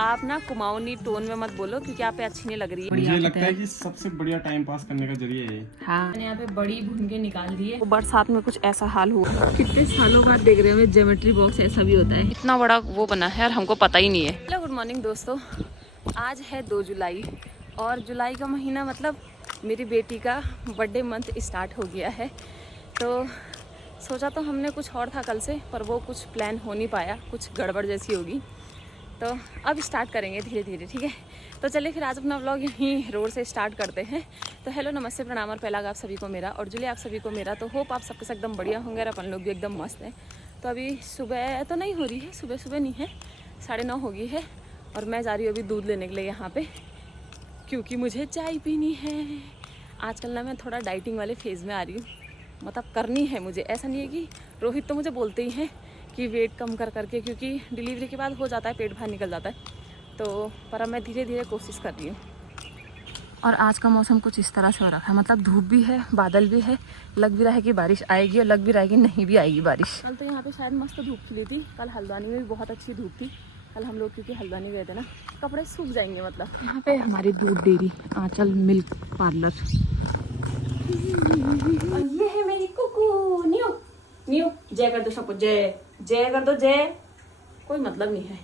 आप ना कुमाऊनी टोन में मत बोलो क्योंकि आप पे अच्छी नहीं लग रही है। मुझे लगता है कि सबसे बढ़िया टाइम पास करने का जरिया है। हाँ, मैंने यहाँ पे बड़ी भून के निकाल दी है। वो बरसात में कुछ ऐसा हाल हुआ, कितने सालों बाद देख रहे हैं ज्योमेट्री बॉक्स ऐसा भी होता है। इतना बड़ा वो बना है और हमको पता ही नहीं है। हेलो, गुड मॉर्निंग दोस्तों। आज है 2 जुलाई और जुलाई का महीना मतलब मेरी बेटी का बर्थडे मंथ स्टार्ट हो गया है। तो सोचा तो हमने कुछ और था कल से, पर वो कुछ प्लान हो नहीं पाया, कुछ गड़बड़ जैसी होगी। तो अब स्टार्ट करेंगे धीरे धीरे, ठीक है। तो चलिए फिर आज अपना व्लॉग यहीं रोड से स्टार्ट करते हैं। तो हेलो, नमस्ते, प्रणाम और पहला आप सभी को मेरा और जुली आप सभी को मेरा। तो होप आप सबके साथ एकदम बढ़िया होंगे और अपन लोग भी एकदम मस्त हैं। तो अभी सुबह तो नहीं हो रही है, सुबह सुबह नहीं है, 9:30 हो गई है और मैं जा रही हूँ अभी दूध लेने के लिए यहाँ पे, क्योंकि मुझे चाय पीनी है। आजकल ना मैं थोड़ा डाइटिंग वाले फेज़ में आ रही हूँ, मतलब करनी है मुझे। ऐसा नहीं है कि रोहित तो मुझे बोलते ही हैं कि वेट कम कर करके, क्योंकि डिलीवरी के बाद हो जाता है, पेट बाहर निकल जाता है। तो पर अब मैं धीरे धीरे कोशिश कर रही हूँ। और आज का मौसम कुछ इस तरह से हो रखा है, मतलब धूप भी है, बादल भी है, लग भी रहा है कि बारिश आएगी और लग भी रहा है कि नहीं भी आएगी बारिश। कल तो यहाँ पे शायद मस्त धूप खिली थी, कल हल्द्वानी में भी बहुत अच्छी धूप थी। कल हम लोग क्योंकि हल्द्वानी गए थे ना, कपड़े सूख जाएंगे। मतलब यहाँ पे हमारी दूध डेयरी आंचल मिल्क पार्लर। और ये है मेरी कुकू न्यू न्यू। जय कर दो सबको, जय जय कर दो, जय। कोई मतलब नहीं है।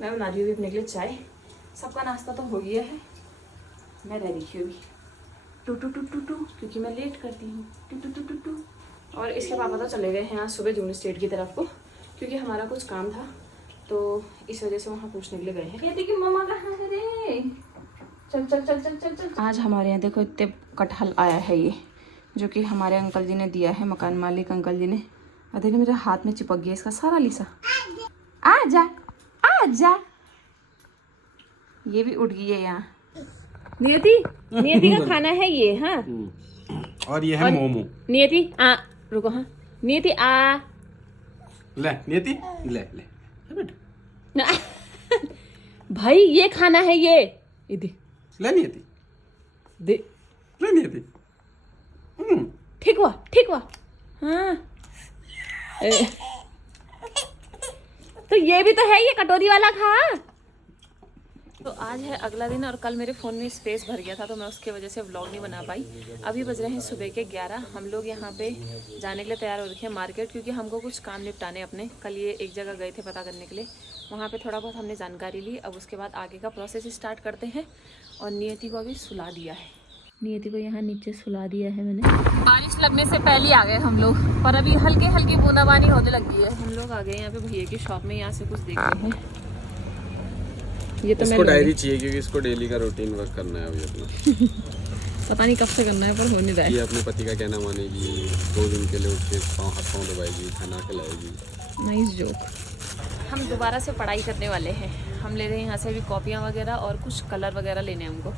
मैं बना रही हूँ अपने के लिए चाय। सबका नाश्ता तो हो गया है, मैं रेडी हूँ अभी टू टू टू टू टू, क्योंकि मैं लेट करती हूँ टू टू टू टू टू। और इसके पापा तो चले गए हैं आज सुबह जून स्टेट की तरफ को, क्योंकि हमारा कुछ काम था, तो इस वजह से वहाँ पूछने के लिए गए हैं। कहती कि मम्मा कहाँ है रे, चल चल चल चल चल चल। आज हमारे यहाँ देखो इतने कटहल आया है, ये जो कि हमारे अंकल जी ने दिया है, मकान मालिक अंकल जी ने। और देखो मेरे हाथ में चिपक गया इसका सारा लीसा। आ जा आ जा, ये भी उठ गई है यहाँ। नियति, नियति का खाना है ये। हाँ, और ये है मोमो। नियति आ, रुको। हाँ नियति आ, ले नियति, ले ले बेटा। भाई ये खाना है ये, दे ले नियति, दे ले नियति। ठीक हुआ ठीक हुआ। हाँ तो ये भी तो है, ये कटोरी वाला खा। तो आज है अगला दिन और कल मेरे फ़ोन में स्पेस भर गया था, तो मैं उसके वजह से व्लॉग नहीं बना पाई। अभी बज रहे हैं सुबह के 11। हम लोग यहाँ पे जाने के लिए तैयार हो रखे हैं मार्केट, क्योंकि हमको कुछ काम निपटाने अपने। कल ये एक जगह गए थे पता करने के लिए, वहाँ पे थोड़ा बहुत हमने जानकारी ली। अब उसके बाद आगे का प्रोसेस स्टार्ट करते हैं। और नियति को अभी सुला दिया है, नियति को यहाँ नीचे सुला दिया है मैंने। बारिश लगने से पहले आ गए हम लोग, पर अभी हल्की हल्की बूंदाबांदी होने लगी है। हम लोग आ गए यहाँ पे भैया की शॉप में, यहाँ से कुछ देखते हैं। ये तो इसको डायरी चाहिए क्योंकि इसको डेली का रूटीन वर्क करना है अभी अपना। पता नहीं कब से करना है पर हो नहीं रहा है। ये अपने पति का कहना मानेगी, 2 दिन के लिए उठ के हाथ पाँव दबाएगी, खाना खिलाएगी। Nice joke. हम दोबारा से पढ़ाई करने वाले हैं। हम ले रहे हैं यहाँ से अभी कॉपियाँ वगैरह और कुछ कलर वगैरह लेने हैं हमको।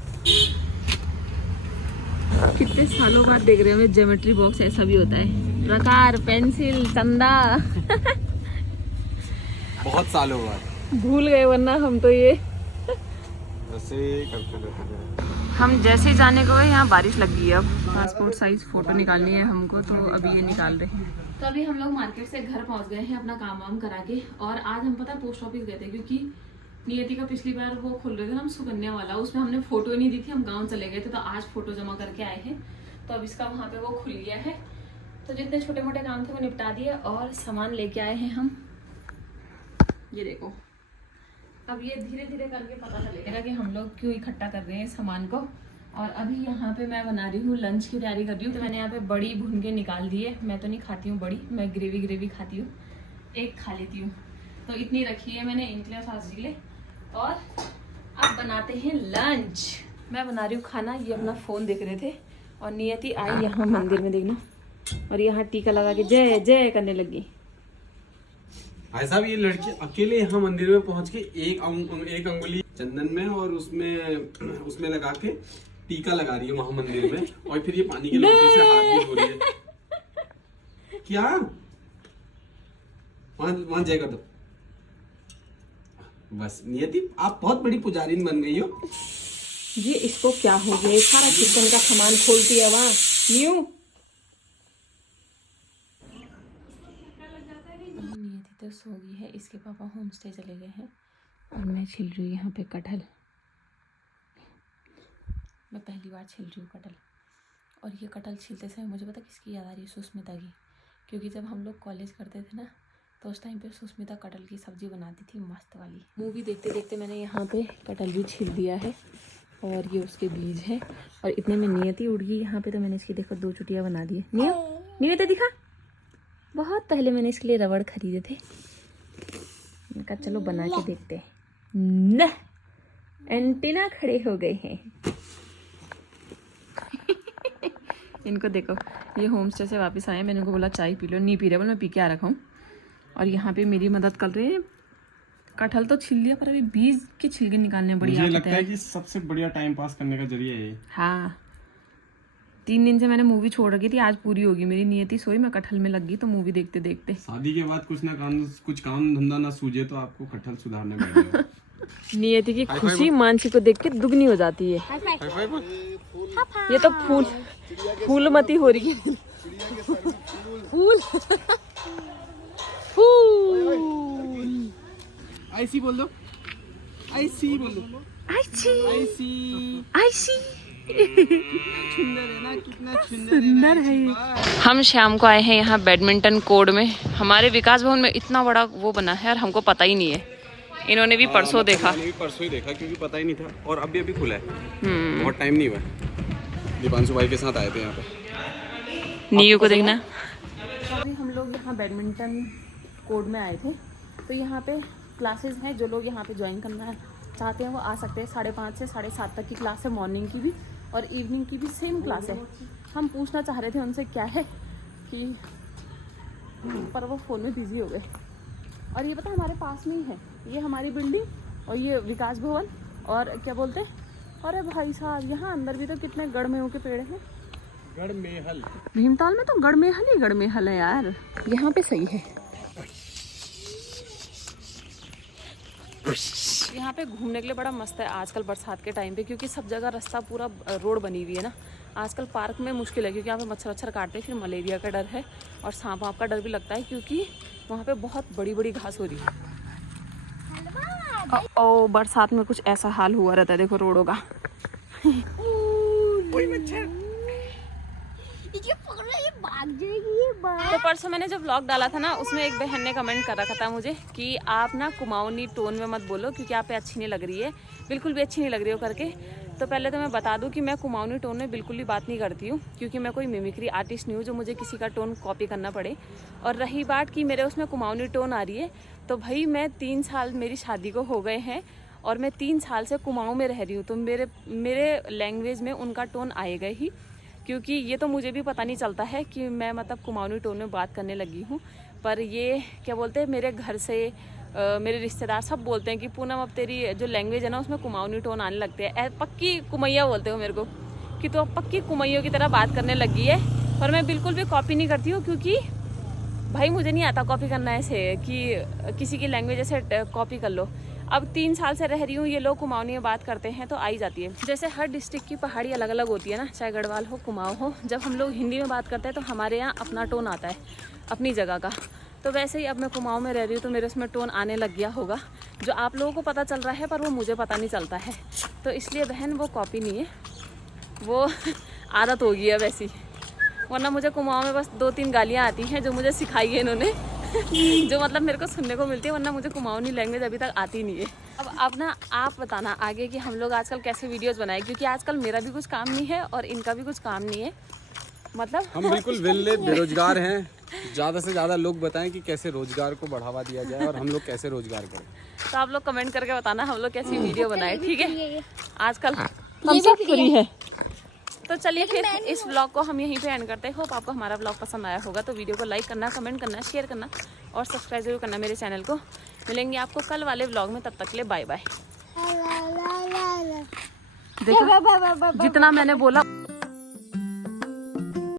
कितने सालों बाद देख रहे हैं ज्योमेट्री बॉक्स ऐसा भी होता है, प्रकार पेंसिल चंदा। बहुत सालों बाद भूल गए, वरना हम तो ये ऐसे करते रहते हैं। हम जैसे जाने को है, यहाँ बारिश लग गई है। अब पासपोर्ट साइज फोटो निकालनी है हमको, तो अभी ये निकाल रहे हैं। तो अभी हम लोग मार्केट से घर पहुँच गए हैं अपना काम वाम करा के। और आज हम पता पोस्ट ऑफिस गए थे, क्योंकि नियति का पिछली बार वो खुल रहे थे ना सुकन्या वाला, उसमें हमने फोटो नहीं दी थी, हम गाँव चले गए थे, तो आज फोटो जमा करके आए हैं। तो अब इसका वहाँ पे वो खुल गया है, तो जितने छोटे मोटे काम थे वो निपटा दिए और सामान लेके आए हैं हम। ये देखो, अब ये धीरे धीरे करके पता चलेगा कि हम लोग क्यों इकट्ठा कर रहे हैं सामान को। और अभी यहाँ पे मैं बना रही हूँ लंच की तैयारी कर रही हूँ। तो मैंने यहाँ पे बड़ी भून के निकाल दी है। मैं तो नहीं खाती हूँ बड़ी, मैं ग्रेवी ग्रेवी खाती हूँ, एक खा लेती हूँ। तो इतनी रखी है मैंने इनके लिए, सास के लिए। और अब बनाते हैं लंच। मैं बना रही हूँ खाना, ये अपना फ़ोन देख रहे थे और नियति आई यहाँ मंदिर में देखना, और यहाँ टीका लगा के जय जय करने लगी। भाई साहब, ये लड़की अकेले यहाँ मंदिर में पहुंच के एक अंगुली चंदन में और उसमें लगा के टीका लगा रही है वहां मंदिर में, और फिर ये पानी के लोटे से हाथ भी धो रही है। क्या वहां जय कर दो बस। नियति, आप बहुत बड़ी पुजारीन बन गई हो। ये इसको क्या हो गया, सारा किचन का सामान खोलती है वहाँ न्यू। नियति तो सो गई है, इसके पापा होम स्टे चले गए हैं। और मैं छिल रही हूँ यहाँ पे कटहल। मैं पहली बार छिल रही हूँ कटहल। और ये कटहल छीलते समय मुझे पता किसकी याद आ रही है? सुष्मिता की। क्योंकि जब हम लोग कॉलेज करते थे ना तो उस टाइम पे सुष्मिता कटहल की सब्ज़ी बनाती थी मस्त वाली। मूवी देखते देखते मैंने यहाँ पे कटहल भी छील दिया है और ये उसके बीज हैं। और इतने में नियति उड़ गई यहाँ पे, तो मैंने इसकी देखो 2 चुटियाँ बना दी। नियति दिखा, बहुत पहले मैंने इसके लिए रबड़ खरीदे थे। मैंने कहा चलो बना के देखते हैं। न एंटीना खड़े हो गए हैं। इनको देखो, ये होम स्टे से वापस आए। मैंने उनको बोला चाय पी लो, नहीं पी रहे, बोल मैं पी के आ रखा हूँ। और यहाँ पे मेरी मदद कर रहे हैं। कटहल तो छिल लिया पर अभी बीज के छिलके निकालने बड़ी मुझे लगता है कि सबसे बढ़िया टाइम पास करने का जरिया है। हाँ, 3 दिन से मैंने मूवी छोड़ रखी थी, आज पूरी होगी मेरी। नियति सोई, मैं कटहल में लग गई तो मूवी देखते देखते। शादी के बाद कुछ काम धंधा ना सूझे तो आपको कटहल सुधारने पड़ेगा। नियति की खुशी मानसी को देख के दुगनी हो जाती है। ये तो फूलमती हो रही है। फूल फूल ऐसी बोल दो, ऐसी बोल दो, ऐसी कितना सुंदर है ये। हम शाम को आए हैं यहाँ बैडमिंटन कोर्ट में। हमारे विकास भवन में इतना बड़ा वो बना है और हमको पता ही नहीं है। इन्होंने भी परसों देखा। मैंने भी परसों ही देखा क्योंकि पता ही नहीं था। और अभी खुला है, बहुत टाइम नहीं हुआ। दीपांशु भाई के साथ आए थे यहाँ पे नीयू को देखना। अभी हम लोग यहाँ बैडमिंटन कोर्ट में आए थे, तो यहाँ पे क्लासेस हैं। जो लोग यहाँ पे ज्वाइन करना चाहते हैं वो आ सकते हैं। 5:30 से 7:30 तक की क्लास है, मॉर्निंग की भी और इवनिंग की भी सेम क्लास है। हम पूछना चाह रहे थे उनसे क्या है कि, पर वो फ़ोन में बिजी हो गए। और ये पता हमारे पास में ही है, ये हमारी बिल्डिंग और ये विकास भवन और क्या बोलते हैं। अरे भाई साहब, यहाँ अंदर भी तो कितने गढ़मेहू के पेड़ हैं। गढ़मेहल, भीमताल में तो गढ़मेहल है यार। यहाँ पे सही है। यहाँ पे घूमने के लिए बड़ा मस्त है आजकल बरसात के टाइम पे, क्योंकि सब जगह रास्ता पूरा रोड बनी हुई है ना। आजकल पार्क में मुश्किल है क्योंकि यहाँ पे मच्छर काटते हैं, फिर मलेरिया का डर है और सांप वाप का डर भी लगता है क्योंकि वहाँ पे बहुत बड़ी बड़ी घास हो रही है। ओ बरसात में कुछ ऐसा हाल हुआ रहता है, देखो रोडों का। तो परसों मैंने जो व्लॉग डाला था ना, उसमें एक बहन ने कमेंट कर रखा था मुझे कि आप ना कुमाऊनी टोन में मत बोलो क्योंकि आप पे अच्छी नहीं लग रही है, बिल्कुल भी अच्छी नहीं लग रही हो करके। तो पहले तो मैं बता दूं कि मैं कुमाऊनी टोन में बिल्कुल भी बात नहीं करती हूँ, क्योंकि मैं कोई मिमिक्री आर्टिस्ट नहीं हूँ जो मुझे किसी का टोन कॉपी करना पड़े। और रही बात कि मेरे उसमें कुमाऊनी टोन आ रही है, तो भाई मैं 3 साल मेरी शादी को हो गए हैं और मैं 3 साल से कुमाऊँ में रह रही हूँ, तो मेरे लैंग्वेज में उनका टोन आएगा ही। क्योंकि ये तो मुझे भी पता नहीं चलता है कि मैं मतलब कुमाऊनी टोन में बात करने लगी हूँ। पर ये क्या बोलते हैं, मेरे घर से मेरे रिश्तेदार सब बोलते हैं कि पूनम अब तेरी जो लैंग्वेज है ना उसमें कुमाऊनी टोन आने लगते हैं। पक्की कुमैया बोलते हो मेरे को कि तो अब पक्की कुमैयों की तरह बात करने लगी है। पर मैं बिल्कुल भी कॉपी नहीं करती हूँ, क्योंकि भाई मुझे नहीं आता कॉपी करना ऐसे कि किसी की लैंग्वेज ऐसे कॉपी कर लो। अब 3 साल से रह रही हूँ, ये लोग कुमाऊनी में बात करते हैं तो आई जाती है। जैसे हर डिस्ट्रिक्ट की पहाड़ी अलग अलग होती है ना, चाहे गढ़वाल हो कुमाऊँ हो। जब हम लोग हिंदी में बात करते हैं तो हमारे यहाँ अपना टोन आता है अपनी जगह का। तो वैसे ही अब मैं कुमाऊँ में रह रही हूँ तो मेरे उसमें टोन आने लग गया होगा, जो आप लोगों को पता चल रहा है पर वो मुझे पता नहीं चलता है। तो इसलिए बहन वो कॉपी नहीं है, वो आदत हो गई है वैसी। वरना मुझे कुमाऊँ में बस 2-3 गालियाँ आती हैं जो मुझे सिखाई है इन्होंने जो मतलब मेरे को सुनने को मिलती है, वरना मुझे कुमाऊनी लैंग्वेज अभी तक आती नहीं है। अब ना आप बताना आगे कि हम लोग आजकल कैसे वीडियोस बनाए, क्योंकि आजकल मेरा भी कुछ काम नहीं है और इनका भी कुछ काम नहीं है। मतलब हम बिल्कुल विले बेरोजगार हैं। ज़्यादा से ज़्यादा लोग बताएं कि कैसे रोजगार को बढ़ावा दिया जाए और हम लोग कैसे रोजगार करें। तो आप लोग कमेंट करके बताना हम लोग कैसी वीडियो बनाए, ठीक है। आजकल हम सब फ्री है। तो चलिए फिर इस व्लॉग को हम यहीं पे एंड करते हैं। होप आपको हमारा व्लॉग पसंद आया होगा, तो वीडियो को लाइक करना, कमेंट करना, शेयर करना और सब्सक्राइब जरूर करना मेरे चैनल को। मिलेंगे आपको कल वाले व्लॉग में, तब तक के लिए बाय बाय। देखो जितना मैंने बोला